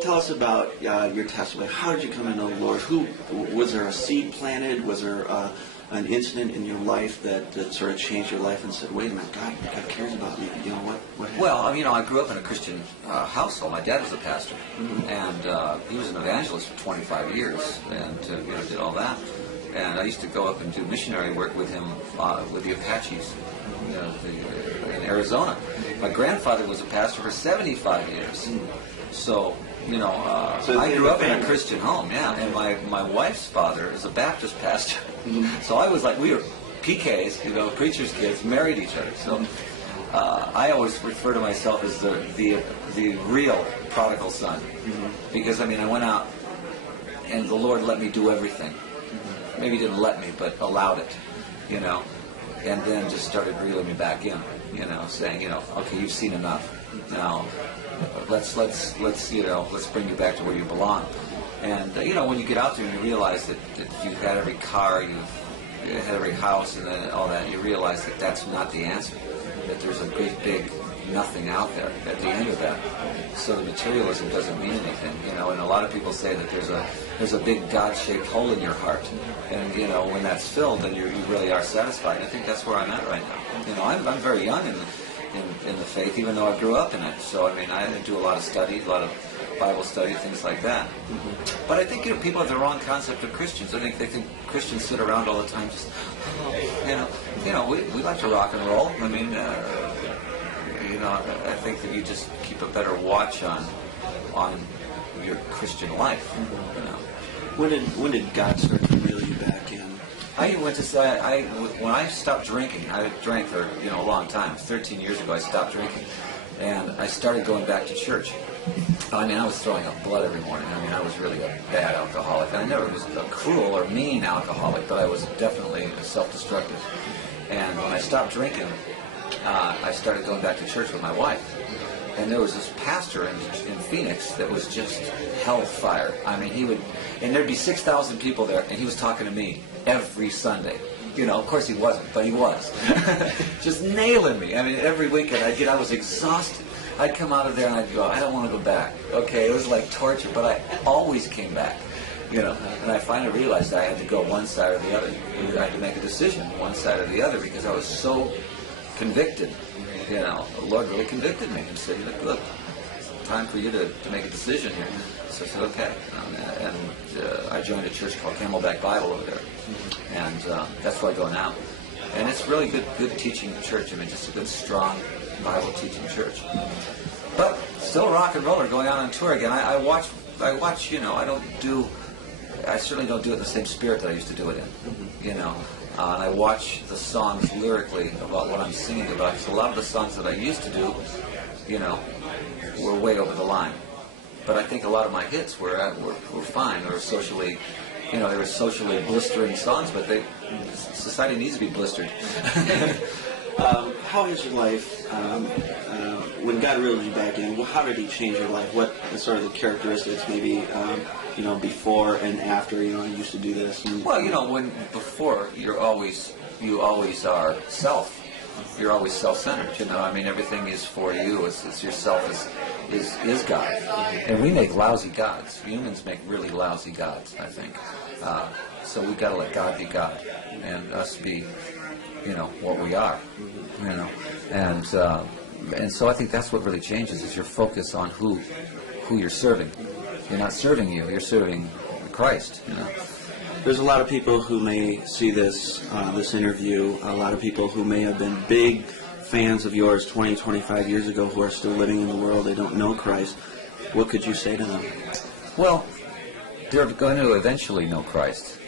Tell us about your testimony. How did you come to know the Lord? Was there a seed planted? Was there an incident in your life that sort of changed your life and said, "Wait a minute, God cares about me"? You know what happened? Well, I grew up in a Christian household. My dad was a pastor, and he was an evangelist for 25 years, and did all that. And I used to go up and do missionary work with him with the Apaches in Arizona. My grandfather was a pastor for 75 years. So, I grew up in a Christian home, yeah. And my wife's father is a Baptist pastor. So I was like, we were PKs, preacher's kids, married each other. So I always refer to myself as the real prodigal son. Because, I went out and the Lord let me do everything. Maybe he didn't let me, but allowed it, and then just started reeling me back in, saying, okay, you've seen enough. Now, let's bring you back to where you belong. And when you get out there and you realize that you've had every car, you've had every house, and then all that, you realize that that's not the answer. That there's a great big nothing out there at the end of that. So the materialism doesn't mean anything, and a lot of people say that there's a big God-shaped hole in your heart, and when that's filled, then you really are satisfied. I think that's where I'm at right now. I'm very young in the faith, even though I grew up in it. So I do a lot of study, a lot of Bible study, things like that. But I think people have the wrong concept of Christians. I think they think Christians sit around all the time just, we like to rock and roll. I think that you just keep a better watch on your Christian life. When did God start to reel you back in? When I stopped drinking, I drank for a long time. 13 years ago, I stopped drinking, and I started going back to church. I was throwing up blood every morning. I was really a bad alcoholic. I never was a cruel or mean alcoholic, but I was definitely self-destructive. And when I stopped drinking, I started going back to church with my wife. And there was this pastor in Phoenix that was just hellfire. And there'd be 6,000 people there, and he was talking to me every Sunday. Of course he wasn't, but he was. Just nailing me. Every weekend I was exhausted. I'd come out of there and I'd go, I don't want to go back. Okay, it was like torture, but I always came back. And I finally realized I had to go one side or the other. I had to make a decision, one side or the other, because I was so convicted. The Lord really convicted me and said, look, time for you to make a decision here. So I said, okay. And I joined a church called Camelback Bible over there. And that's where I go now. And it's really good teaching church. Just a good, strong Bible teaching church. But still a rock and roller, going out on tour again. I watch, I certainly don't do it in the same spirit that I used to do it in, and I watch the songs lyrically about what I'm singing about, because a lot of the songs that I used to do, were way over the line. But I think a lot of my hits were fine, or socially, they were socially blistering songs, but society needs to be blistered. How has your life, when God reeled you back in, how did he change your life? What are sort of the characteristics, maybe, before and after, I used to do this? When before, you always are self. You're always self-centered, everything is for you. It's yourself is God. And we make lousy gods. Humans make really lousy gods, I think. So we've got to let God be God, and us be, what we are, And so I think that's what really changes, is your focus on who you're serving. You're not serving you're serving Christ, There's a lot of people who may see this interview, a lot of people who may have been big fans of yours 20, 25 years ago who are still living in the world, they don't know Christ. What could you say to them? Well, they're going to eventually know Christ.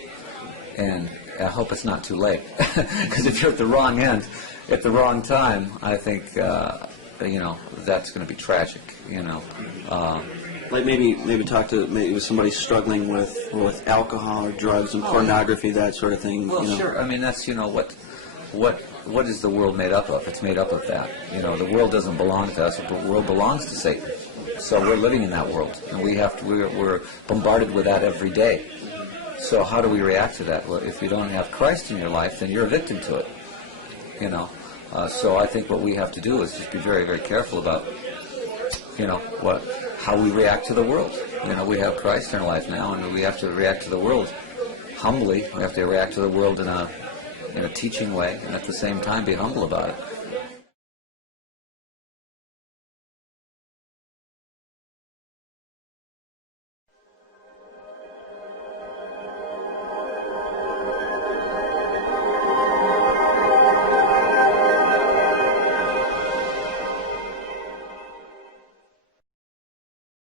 And I hope it's not too late. Because if you're at the wrong end, at the wrong time, I think, that's going to be tragic, Like maybe talk to maybe somebody struggling with alcohol or drugs and pornography, that sort of thing. Well, sure. That's what is the world made up of? It's made up of that. The world doesn't belong to us. The world belongs to Satan. So we're living in that world, and we're bombarded with that every day. So how do we react to that? Well, if you don't have Christ in your life, then you're a victim to it. So I think what we have to do is just be very, very careful about, how we react to the world. We have Christ in our life now, and we have to react to the world humbly. We have to react to the world in a teaching way, and at the same time be humble about it.